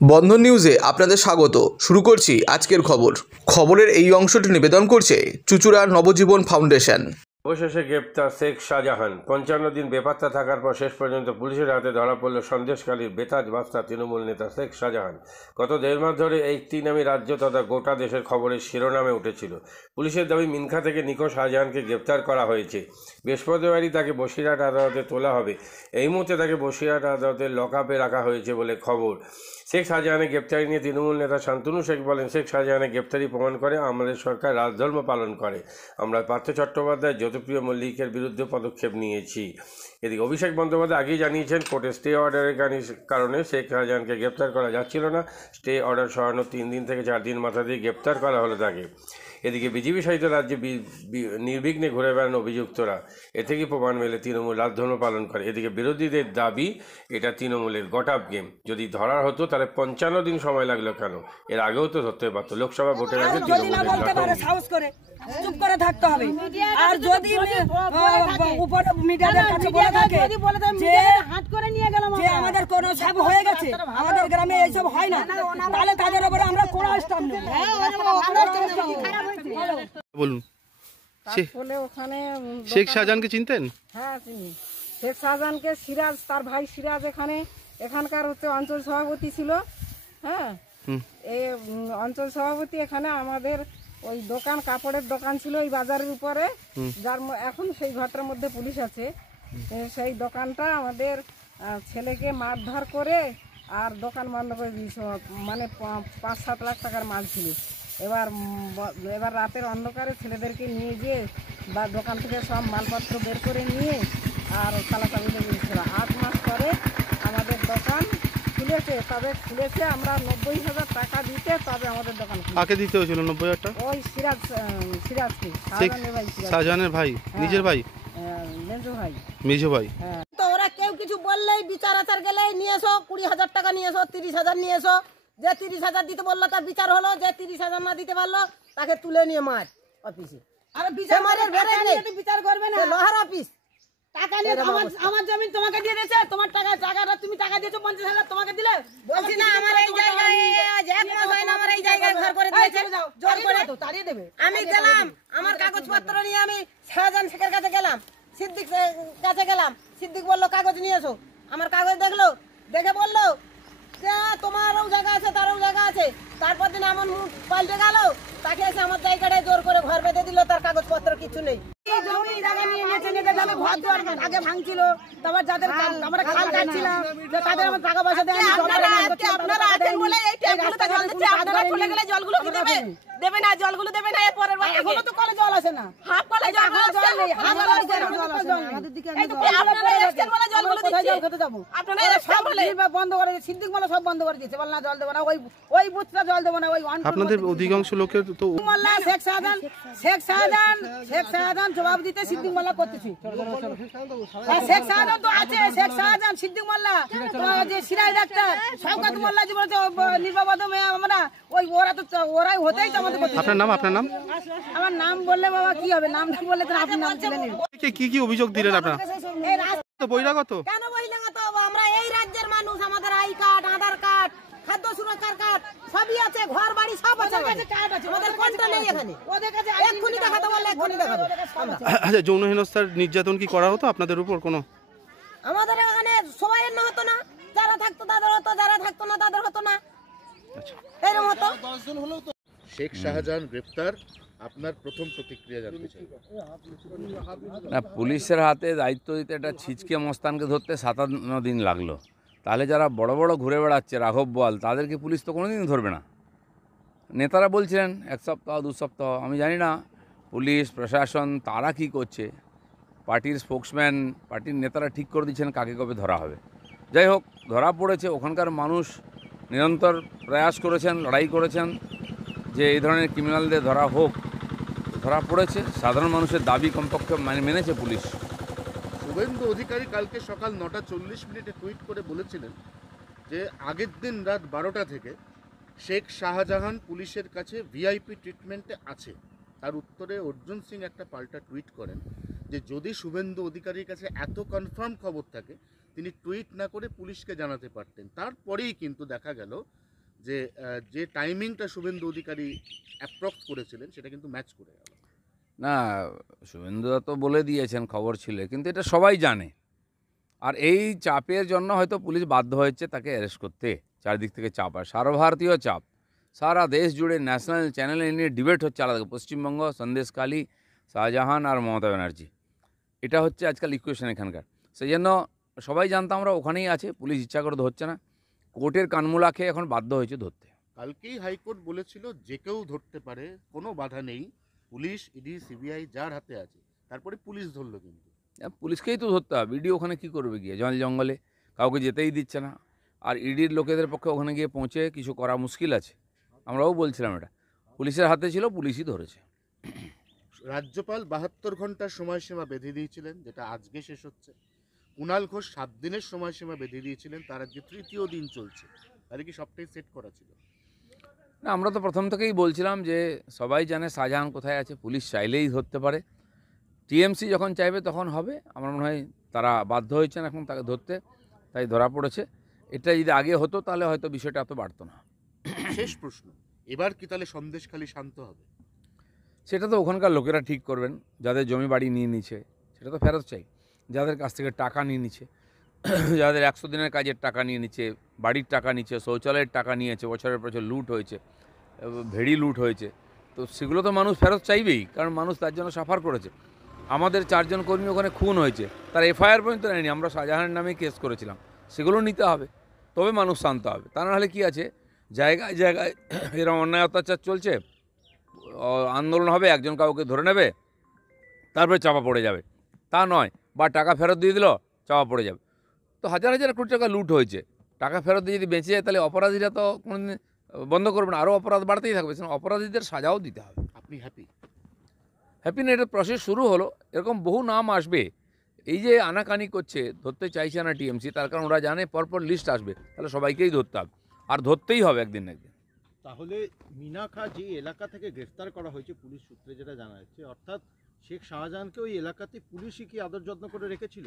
বন্ধন নিউজে আপনাদের স্বাগত। শুরু করছি আজকের খবরের এই অংশটি নিবেদন করছে চুঁচুড়া নবজীবন ফাউন্ডেশন। অবশেষে গ্রেপ্তার শেখ শাহজাহান। 55 দিন বেপাত্তা থাকার পর শেষ পর্যন্ত পুলিশের হাতে ধরা পড়ল সন্দেশখালীর বেতাজ বাস্তা তৃণমূল নেতা শেখ শাহজাহান। গত দেড় মাস ধরে এই নামী রাজ্য তথা গোটা দেশের খবরের শিরোনামে উঠেছিল। পুলিশের দাবি মিনখা থেকে নিখোঁজ শাহজাহানকে গ্রেপ্তার করা হয়েছে। বৃহস্পতিবারই তাকে বসিরহাট আদালতে তোলা হবে। এই মুহূর্তে তাকে বসিরহাট আদালতের লকআপে রাখা হয়েছে বলে খবর। শেখ শাহজাহানের গ্রেপ্তারি নিয়ে তৃণমূল নেতা শান্তনু শেখ বলেন, শেখ শাহজাহানের গ্রেপ্তারি প্রমাণ করে আমাদের সরকার রাজধর্ম পালন করে। আমরা পার্থ চট্টোপাধ্যায়, জ্যোতিপ্রিয় মল্লিকের বিরুদ্ধে পদক্ষেপ নিয়েছি। এদিকে অভিষেক বন্দ্যোপাধ্যায় আগেই জানিয়েছেন কোর্টে স্টে অর্ডারের কারণে শেখ শাহজাহানকে গ্রেপ্তার করা যাচ্ছিল না। স্টে অর্ডার সরানোর 3 দিন থেকে 4 দিন মাথা দিয়ে গ্রেপ্তার করা হলো তাকে। এদিকে বিজেপি সহিত রাজ্যে নির্বিঘ্নে ঘুরে বেড়ানো অভিযুক্তরা, এ থেকে প্রমাণ মেলে তৃণমূল রাজধর্ম পালন করে। এদিকে বিরোধীদের দাবি এটা তৃণমূলের গটআপ গেম। যদি ধরার হতো তাহলে 55 দিন সময় লাগলো কেন? এর আগেও তো ধরতে পারতো। লোকসভা ভোটের আগে তৃণমূলের চুপ করে থাকতে হবে। আর যদি উপরে মিডিয়াদের কাছে বলে থাকে যে আমাদের কোন সব হয়ে গেছে, আমাদের গ্রামে এইসব হয় না, তাহলে তাদের উপরে আমরা কোড়া স্টাম্প নেব। বলুন, ওখানে শেখ শাহজাহানকে চিনতেন? হ্যাঁ চিনি। শেখ শাহজাহানকে সিরাজ, তার ভাই সিরাজ এখানকার অঞ্চল সভাপতি ছিল। হ্যাঁ, এই অঞ্চল সভাপতি এখানে আমাদের ওই দোকান, কাপড়ের দোকান ছিল ওই বাজারের উপরে, যার এখন সেই ঘরটার মধ্যে পুলিশ আছে। সেই দোকানটা আমাদের ছেলেকে মারধর করে আর দোকান বন্ধ করে দিয়েছিল। মানে 5-7 লাখ টাকার মাল ছিল। এবার রাতের অন্ধকারে ছেলেদেরকে নিয়ে গিয়ে বা দোকান থেকে সব মালপত্র বের করে নিয়ে আর তালাচাবি লেগে দিয়েছিল। 8 মাস পরে আমাদের দোকান খুলেছে। আমরা 90,000 টাকা দিতে তবে আমাদের দোকান। কাকে দিতে হয়েছিল 90,000 টাকা? ওই সিরাজকে, শাহজাহানের ভাই, নিজের ভাই, মেজো ভাই। তো ওরা কেউ কিছু বললেই বিচার আচার গেলেই নিয়ে এসো, 20,000 টাকা নিয়ে এসো, 30,000 নিয়ে এসো। যে 30,000 দিতে বললো তার বিচার হলো, যে 30,000 না দিতে পারলো তাকে তুলে নিয়ে মার অফিসে। আর বিচার করবে না, লোহার অফিস। টাকা নিয়ে আমার জমি তোমাকে দিয়ে দিয়েছে, তোমার টাকাটা তুমি টাকা দিয়েছো, 50,000 তোমাকে দিলে। বলছি না আমার এই জায়গায় এক মাস হয় না, আমার এই জায়গায় ঘর করে দিয়েছে, জোর করে তো তাড়িয়ে দেবে। আমি গেলাম, আমার কাগজপত্র নিয়ে আমি শাহজাহান শেখের কাছে গেলাম, সিদ্দিক কাছে গেলাম। সিদ্দিক বললো কাগজ নিয়ে এসো। আমার কাগজ দেখলো, দেখে বললো যে তোমারও জায়গা আছে, তারও জায়গা আছে। তারপর দিন আমার মুখ পাল্টে গেল, তাকে এসে আমার জায়গাটায় জোর করে ঘর বেঁধে দিল, তার কাগজপত্র কিছু নেই। আগে ভাঙছিল, তারপর যাদের আমরা খাল কাটছিলাম তাদের আমার টাকা পয়সা দেয়। আপনারা আছেন বলে এই ট্যাপগুলোতে জল দিচ্ছে, আপনারা চলে গেলে জলগুলো কি দেবে? দেবে না, জলগুলো দেবে না। এরপরের বার এখনো তো কলে জল আসে না, হাফ কলে জল নেই, হাফ কলে জল নেই। এই তো আপনারা এসছেন বলে জলগুলো দিচ্ছে, জল খেতে যাব। আপনারা সব বলে বন্ধ করে দিয়েছে, সিদ্দিক মালা সব বন্ধ করে দিয়েছে, বল না জল দেব না, ওই বুথটা জল দেব না। ওই আপনাদের অধিকাংশ লোকের তো মোল্লা শেখ শাহজাহান জবাব দিতে সিদ্দিক মোল্লা করতেছি। শেখ শাহজাহান তো আছে, শেখ শাহজাহান, সিদ্দিক মোল্লা, যে সিরাজ ডাক্তার, শওকত মোল্লা যে বলছে নির্বাবাদ আমরা ওরাই হতেই তো আমাদের। আপনার নাম? আমার নাম বললে বাবা কি হবে? নামটা বললে তো আপনি নাম ছিলেন। কি অভিযোগ দিলেন আপনারা? বহিরাগত কেন বহিরাগত? আমরা এই রাজ্যের মানুষ, আমাদের আই কার্ড, আধার কার্ড, খাদ্য সুরক্ষার কার্ড সবই আছে, ঘর বাড়ি সব আছে, আমাদের কোনটা নেই এখানে? ওদের কাছে এক্ষুনি দেখাতে বললে এক্ষুনি দেখাবো। আচ্ছা, যৌন হেনস্থার নির্যাতন কি করা হতো আপনাদের উপর? কোনো আমাদের এখানে সবাই না হতো না, যারা থাকতো তাদের হতো, যারা থাকতো না তাদের হতো না। এরকম হতো। শেখ শাহজাহান গ্রেপ্তার, আপনার প্রথম প্রতিক্রিয়া জানতে চাই। না, পুলিশের হাতে দায়িত্ব দিতে একটা ছিচকে মস্তানকে ধরতে 57 দিন লাগলো। তাহলে যারা বড় বড় ঘুরে বেড়াচ্ছে রাঘব বোয়াল, তাদেরকে পুলিশ তো কোনোদিন ধরবে না। নেতারা বলছিলেন 1 সপ্তাহ 2 সপ্তাহ, আমি জানি না পুলিশ প্রশাসন তারা কি করছে। পার্টির স্পোক্সম্যান, পার্টির নেতারা ঠিক করে দিচ্ছেন কাকে কবে ধরা হবে। যাই হোক, ধরা পড়েছে। ওখানকার মানুষ নিরন্তর প্রয়াস করেছেন, লড়াই করেছেন যে এই ধরনের ক্রিমিনালদের ধরা হোক। ধরা পড়েছে, সাধারণ মানুষের দাবি কমপক্ষে মেনেছে পুলিশ। শুভেন্দু অধিকারী কালকে সকাল 9:40 টুইট করে বলেছিলেন যে আগের দিন রাত 12টা থেকে শেখ শাহজাহান পুলিশের কাছে ভিআইপি ট্রিটমেন্টে আছে। তার উত্তরে অর্জুন সিং একটা পাল্টা টুইট করেন যে যদি শুভেন্দু অধিকারীর কাছে এত কনফার্ম খবর থাকে তিনি টুইট না করে পুলিশকে জানাতে পারতেন। তারপরেই কিন্তু দেখা গেল যে যে টাইমিংটা শুভেন্দু অধিকারী অ্যাপ্রক্স করেছিলেন সেটা কিন্তু ম্যাচ করে গেল। না, শুভেন্দুদা তো বলে দিয়েছেন, খবর ছিল, কিন্তু এটা সবাই জানে। আর এই চাপের জন্য হয়তো পুলিশ বাধ্য হয়েছে তাকে অ্যারেস্ট করতে। চারিদিক থেকে চাপ, আর সর্বভারতীয় চাপ, সারা দেশ জুড়ে ন্যাশনাল চ্যানেলে নিয়ে ডিবেট হচ্ছে আলাদা, পশ্চিমবঙ্গ, সন্দেশখালী, শাহজাহান আর মমতা ব্যানার্জি। এটা হচ্ছে আজকাল ইকুয়েশন এখানকার। সেই জন্য সবাই জানতাম আমরা ওখানেই আছে, পুলিশ ইচ্ছা করে ধরছে না, কোর্টের কানমূলা খেয়ে এখন বাধ্য হয়েছে ধরতে। কালকেই হাইকোর্ট বলেছিল যে কেউ ধরতে পারে, কোনো বাধা নেই, পুলিশ, ইডি, সিবিআই যার হাতে আছে। তারপরে পুলিশ ধরলো, কিন্তু পুলিশকেই তো ধরতে হবে। ইডি ওখানে কী করবে গিয়ে, জঙ্গলে কাউকে যেতেই দিচ্ছে না। আর ইডির লোকেদের পক্ষে ওখানে গিয়ে পৌঁছে কিছু করা মুশকিল আছে। আমরাও বলছিলাম এটা পুলিশের হাতে ছিল, পুলিশই ধরেছে। রাজ্যপাল 72 ঘন্টার সময়সীমা বেঁধে দিয়েছিলেন, যেটা আজকে শেষ হচ্ছে। কুণাল ঘোষ 7 দিনের সময়সীমা বেঁধে দিয়েছিলেন, তার আজকে 3য় দিন চলছে। তাহলে কি সবটাই সেট করা ছিল? না, আমরা তো প্রথম থেকেই বলছিলাম যে সবাই জানে শাহজাহান কোথায় আছে, পুলিশ চাইলেই ধরতে পারে। টিএমসি যখন চাইবে তখন হবে। আমার মনে হয় তারা বাধ্য হয়েছেন এখন তাকে ধরতে, তাই ধরা পড়েছে। এটা যদি আগে হতো তাহলে হয়তো বিষয়টা এত বাড়তো না। শেষ প্রশ্ন, এবার কি তাহলে সন্দেশখালী শান্ত হবে? সেটা তো ওখানকার লোকেরা ঠিক করবেন। যাদের জমি বাড়ি নিয়ে নিচ্ছে সেটা তো ফেরত চাই, যাদের কাছ থেকে টাকা নিয়ে নিচ্ছে, যাদের 100 দিনের কাজের টাকা নিয়ে নিচ্ছে, বাড়ির টাকা নিচ্ছে, শৌচালয়ের টাকা নিয়েছে, বছরের বছর লুট হয়েছে, ভেড়ি লুট হয়েছে, তো সেগুলো তো মানুষ ফেরত চাইবেই, কারণ মানুষ তার জন্য সাফার করেছে। আমাদের 4 জন কর্মী ওখানে খুন হয়েছে, তার এফআইআর পর্যন্ত নেয়নি, আমরা শাহজাহানের নামে কেস করেছিলাম, সেগুলো নিতে হবে, তবে মানুষ শান্ত হবে। তা নাহলে কী আছে, জায়গায় জায়গায় এরকম অন্যায় অত্যাচার চলছে, আন্দোলন হবে, একজন কাউকে ধরে নেবে, তারপরে চাপা পড়ে যাবে, তা নয়, বা টাকা ফেরত দিয়ে দিল, চাপা পড়ে যাবে। তো হাজার হাজার কোটি টাকা লুট হয়েছে, টাকা ফেরত দিয়ে যদি বেঁচে যায় তাহলে অপরাধীরা তো কোনোদিন বন্ধ করবে না, আরও অপরাধ বাড়তেই থাকবে। সেখানে অপরাধীদের সাজাও দিতে হবে। আপনি হ্যাপি? হ্যাপি না, এটার প্রসেস শুরু হলো, এরকম বহু নাম আসবে। এই যে আনাকানি করছে, ধরতে চাইছে না টিএমসি, তার কারণ ওরা জানে পরপর লিস্ট আসবে, তাহলে সবাইকেই ধরতে হবে, আর ধরতেই হবে একদিন না একদিন। তাহলে মিনা খাঁ যে এলাকা থেকে গ্রেফতার করা হয়েছে পুলিশ সূত্রে যেটা জানা যাচ্ছে, অর্থাৎ শেখ শাহজাহানকে ওই এলাকাতে পুলিশই কি আদর যত্ন করে রেখেছিল?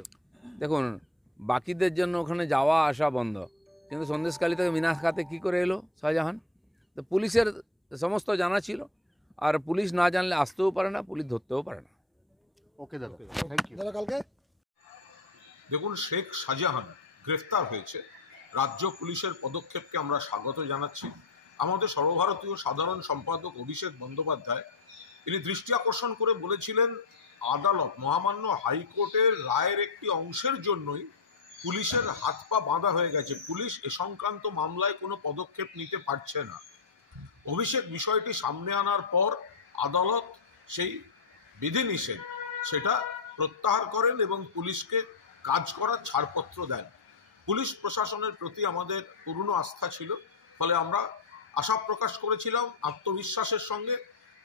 দেখুন, বাকিদের জন্য ওখানে যাওয়া আসা বন্ধ, কিন্তু সন্দেশখালী থেকে মিনা খাতে কী করে এলো শাহজাহান? তো পুলিশের সমস্ত জানা ছিল, আর পুলিশ না জানলে আসতেও পারে না, পুলিশ ধরতেও পারে না। ওকে দাদা, থ্যাংক ইউ। দেখুন, শেখ শাহজাহান গ্রেফতার হয়েছে, রাজ্য পুলিশের পদক্ষেপকে আমরা স্বাগত জানাচ্ছি। আমাদের সর্বভারতীয় সাধারণ সম্পাদক অভিষেক বন্দ্যোপাধ্যায় তিনি দৃষ্টি আকর্ষণ করে বলেছিলেন, আদালত, মহামান্য হাইকোর্টের রায়ের একটি অংশের জন্যই পুলিশের হাত পা বাঁধা হয়ে গেছে, পুলিশ এ সংক্রান্ত মামলায় কোনো পদক্ষেপ নিতে পারছে না। অভিষেক বিষয়টি সামনে আনার পর আদালত সেই বিধিনিষেধ সেটা প্রত্যাহার করেন এবং পুলিশকে কাজ করার ছাড়পত্র দেন। পুলিশ প্রশাসনের প্রতি আমাদের পূর্ণ আস্থা ছিল, ফলে আমরা আশা প্রকাশ করেছিলাম আত্মবিশ্বাসের সঙ্গে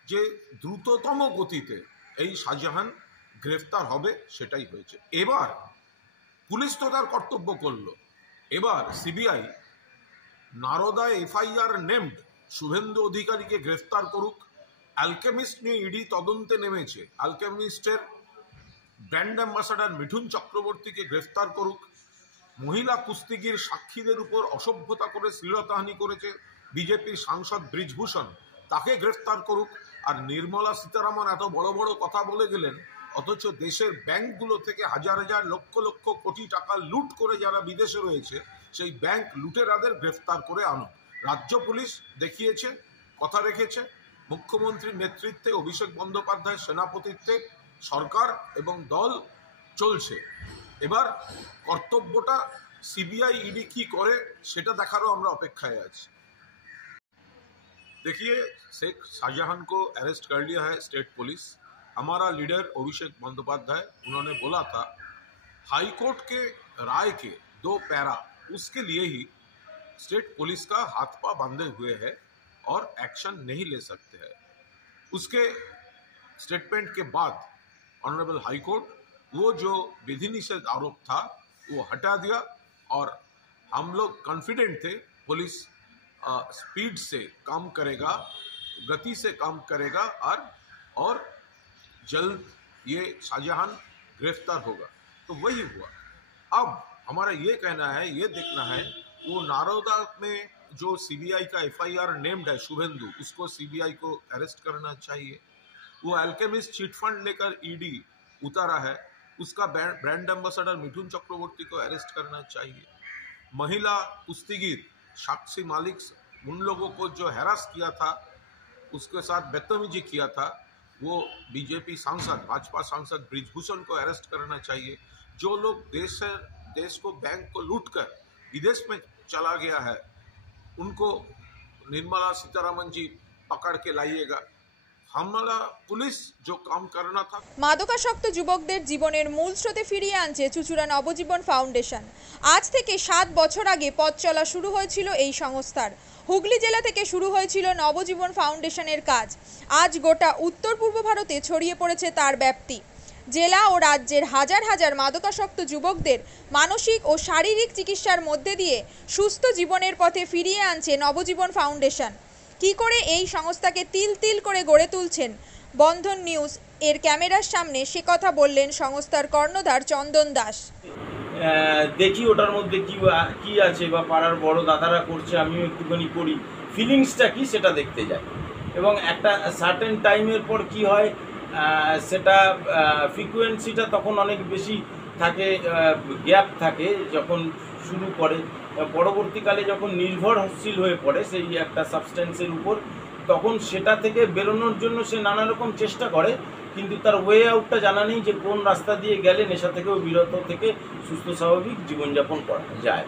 যে দ্রুততম গতিতে এই শাহজাহান গ্রেফতার হবে, সেটাই হয়েছে। এবার পুলিশ তো তার কর্তব্য করলো, এবার CBI Narada FIR named Suvendu অধিকারীকে গ্রেফতার করুক। অ্যালকেমিস্ট নিয়ে ইডি তদন্তে নেমেছে, অ্যালকেমিস্টের ব্র্যান্ড অ্যাম্বাসাডার মিঠুন চক্রবর্তীকে গ্রেফতার করুক। মহিলা কুস্তিগির সাক্ষীদের উপর অসভ্যতা করে শ্লীলতাহানি করেছে বিজেপির সাংসদ ব্রিজভূষণ, তাকে গ্রেফতার করুক। আর নির্মলা সীতারামন এত বড় বড় কথা বলে গেলেন, অথচ দেশের ব্যাংকগুলো থেকে হাজার হাজার লক্ষ লক্ষ কোটি টাকা লুট করে যারা বিদেশে রয়েছে, সেই ব্যাংক লুটেরাদের গ্রেফতার করে আনো। রাজ্য পুলিশ দেখিয়েছে, কথা রেখেছে। মুখ্যমন্ত্রীর নেতৃত্বে, অভিষেক বন্দ্যোপাধ্যায়ের সেনাপতিত্বে সরকার এবং দল চলছে। এবার কর্তব্যটা सीबीआई ईडी की करे सेटा देखारो আমরা অপেক্ষায় আছি। देखिए, शेख शाहजहां को अरेस्ट कर लिया है स्टेट पुलिस। हमारा लीडर अभिषेक बंदोपाध्याय, उन्होंने बोला था हाई कोर्ट के राय के 2 पैरा उसके लिए ही स्टेट पुलिस का हाथ पा बांधे हुए है और एक्शन नहीं ले सकते हैं। उसके स्टेटमेंट के बाद ऑनरेबल हाई कोर्ट वो जो विधि निषेध आरोप था वो हटा दिया और हम लोग कॉन्फिडेंट थे पुलिस स्पीड से काम करेगा, गति से काम करेगा और जल्द ये शाहजहां गिरफ्तार होगा। तो वही हुआ। अब हमारा ये कहना है, ये देखना है वो नारोदा में जो सीबीआई का एफआईआर नेम्ड है शुभेंदु, उसको सीबीआई को अरेस्ट करना चाहिए। वो अल्केमिस्ट चिट फंड लेकर ईडी उतारा है, उसका ब्रांड एम्बेसडर मिथुन चक्रवर्ती को अरेस्ट करना चाहिए। महिला कुश्तीगीर साक्षी मालिक, उन लोगों को जो हैरास किया था, उसके साथ बदतमीजी किया था, वो बीजेपी सांसद, भाजपा सांसद ब्रिजभूषण को अरेस्ट करना चाहिए। जो लोग देश को, बैंक को लूट कर विदेश में चला गया है, उनको निर्मला सीतारामन जी पकड़ के लाइएगा। हमारा पुलिस जो काम करना था। মাদকাসক্ত যুবকদের জীবনের মূল স্রোতে ফিরিয়ে আনছে চুঁচুড়া নবজীবন ফাউন্ডেশন। আজ থেকে 7 বছর আগে পথ চলা শুরু হয়েছিল এই সংস্থার। হুগলি জেলা থেকে শুরু হয়েছিল নবজীবন ফাউন্ডেশনের কাজ। আজ গোটা উত্তর পূর্ব ভারতে ছড়িয়ে পড়েছে তার ব্যাপ্তি। জেলা ও রাজ্যের হাজার হাজার মাদকাসক্ত যুবকদের মানসিক ও শারীরিক চিকিৎসার মধ্যে দিয়ে সুস্থ জীবনের পথে ফিরিয়ে আনছে নবজীবন ফাউন্ডেশন। কি করে এই সংস্থাকে তিল তিল করে গড়ে তুলছেন বন্ধন নিউজ এর ক্যামেরার সামনে, সে কথা বললেন সংস্থার কর্ণধার চন্দন দাস। দেখি ওটার মধ্যে কি আছে, বা পাড়ার বড় দাদারা করছে, আমিও একটুখানি করি, ফিলিংসটা কি সেটা দেখতে যাই। এবং একটা সার্টেন টাইমের পর কি হয়, সেটা ফ্রিকোয়েন্সিটা তখন অনেক বেশি থাকে, গ্যাপ থাকে যখন শুরু করে। পরবর্তীকালে যখন নির্ভরশীল হয়ে পড়ে সেই একটা সাবস্টেন্সের উপর, তখন সেটা থেকে বেরোনোর জন্য সে নানা রকম চেষ্টা করে, কিন্তু তার ওয়ে আউটটা জানা নেই যে কোন রাস্তা দিয়ে গেলে নেশা থেকেও বিরত থেকে সুস্থ স্বাভাবিক জীবনযাপন করা যায়।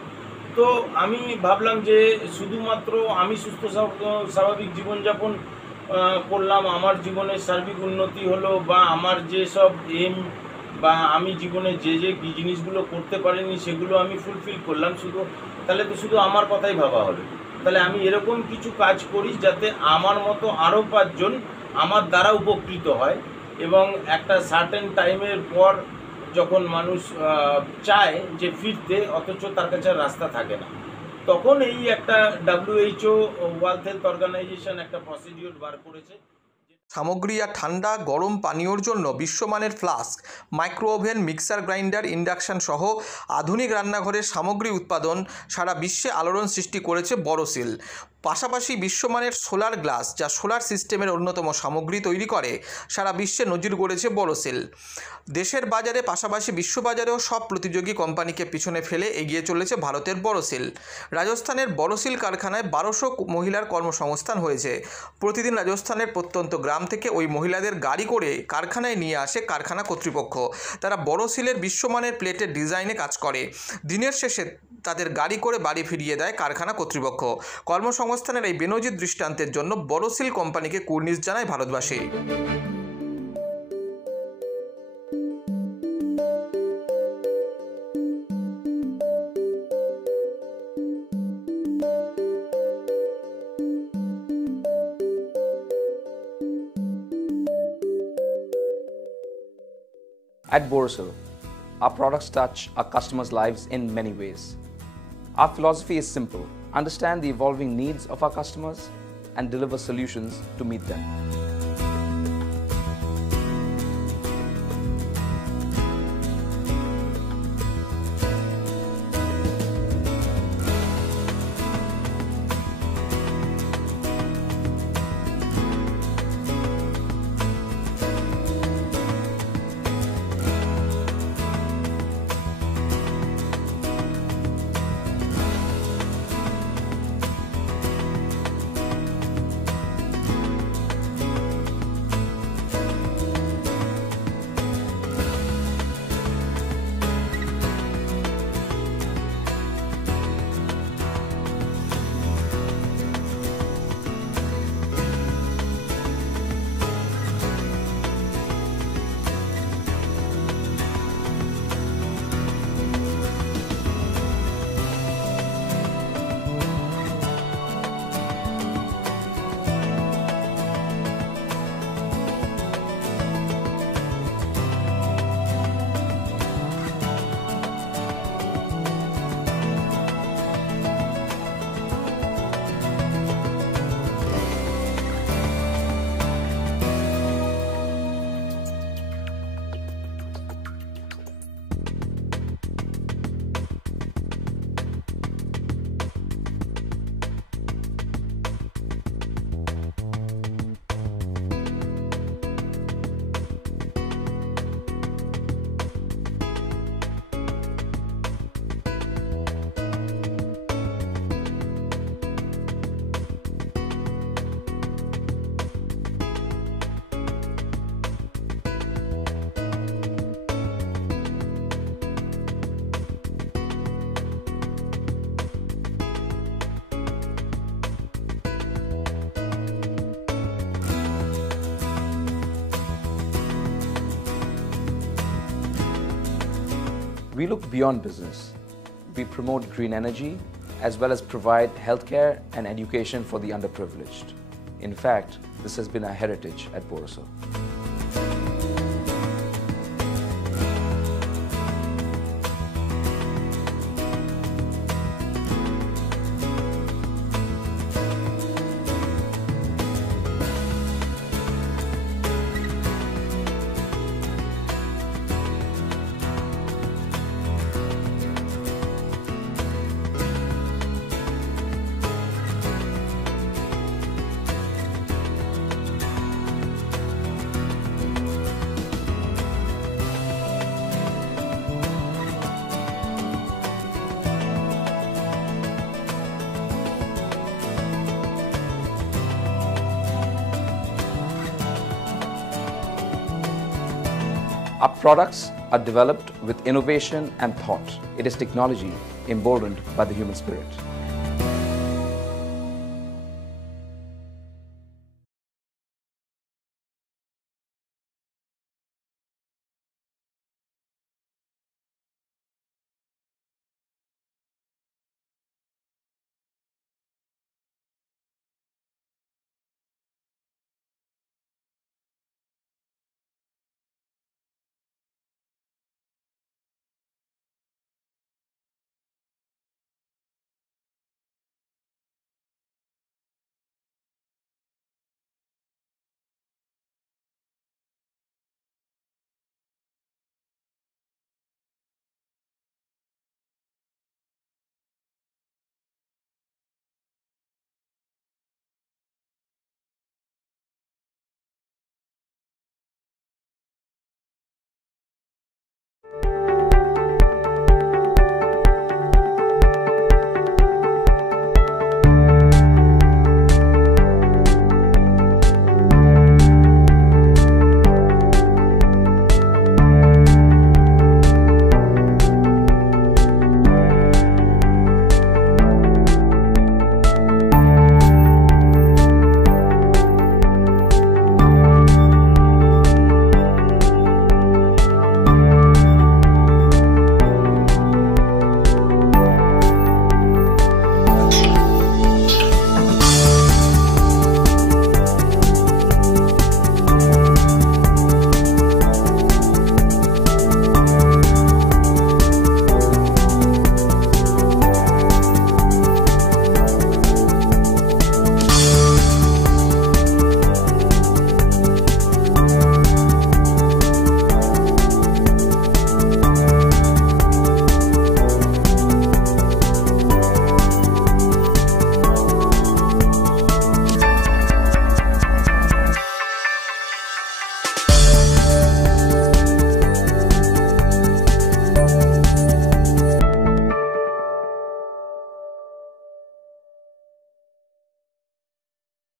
তো আমি ভাবলাম যে শুধুমাত্র আমি সুস্থ স্বাভাবিক জীবনযাপন করলাম, আমার জীবনের সার্বিক উন্নতি হলো, বা আমার যেসব এম বা আমি জীবনে যে জিনিসগুলো করতে পারিনি সেগুলো আমি ফুলফিল করলাম, তাহলে তো শুধু আমার কথাই ভাবা হবে। তাহলে আমি এরকম কিছু কাজ করি যাতে আমার মতো আরও 5 জন আমার দ্বারা উপকৃত হয়। এবং একটা সার্টেন টাইমের পর যখন মানুষ চায় যে ফিরতে, অথচ তার কাছে রাস্তা থাকে না, তখন এই একটা WHO ওয়ার্ল্ড হেলথ অর্গানাইজেশন একটা প্রসিডিওর বার করেছে। সামগ্রী আর ঠান্ডা গরম পানীয়র জন্য বিশ্বমানের flask, micro oven, mixer grinder, induction সহ আধুনিক রান্নাঘরের সামগ্রী উৎপাদন সারা বিশ্বে আলোড়ন সৃষ্টি করেছে বড়শিল। পাশাপাশি বিশ্বমানের সোলার গ্লাস, যা সোলার সিস্টেমের অন্যতম সামগ্রী তৈরি করে, সারা বিশ্বে নজির গড়েছে বড়শিল। দেশের বাজারে পাশাপাশি বিশ্ববাজারেও সব প্রতিযোগী কোম্পানিকে পিছনে ফেলে এগিয়ে চলেছে ভারতের বড়শিল। রাজস্থানের বড়শিল কারখানায় 1200 মহিলার কর্মসংস্থান হয়েছে। প্রতিদিন রাজস্থানের প্রত্যন্ত গ্রাম থেকে ওই মহিলাদের গাড়ি করে কারখানায় নিয়ে আসে কারখানা কর্তৃপক্ষ। তারা বড়শিলের বিশ্বমানের প্লেটের ডিজাইনে কাজ করে। দিনের শেষে তাদের গাড়ি করে বাড়ি ফিরিয়ে দেয় কারখানা কর্তৃপক্ষ। কর্মসংস্থানের এই বেনজির দৃষ্টান্তের জন্য বড়শিল কোম্পানিকে কুর্নিশ জানায় ভারতবাসী। At Borosil, our products touch our customers' lives in many ways. Our philosophy is simple: understand the evolving needs of our customers and deliver solutions to meet them. We look beyond business. We promote green energy as well as provide healthcare and education for the underprivileged. In fact, this has been our heritage at Borosil. Our products are developed with innovation and thought. It is technology emboldened by the human spirit.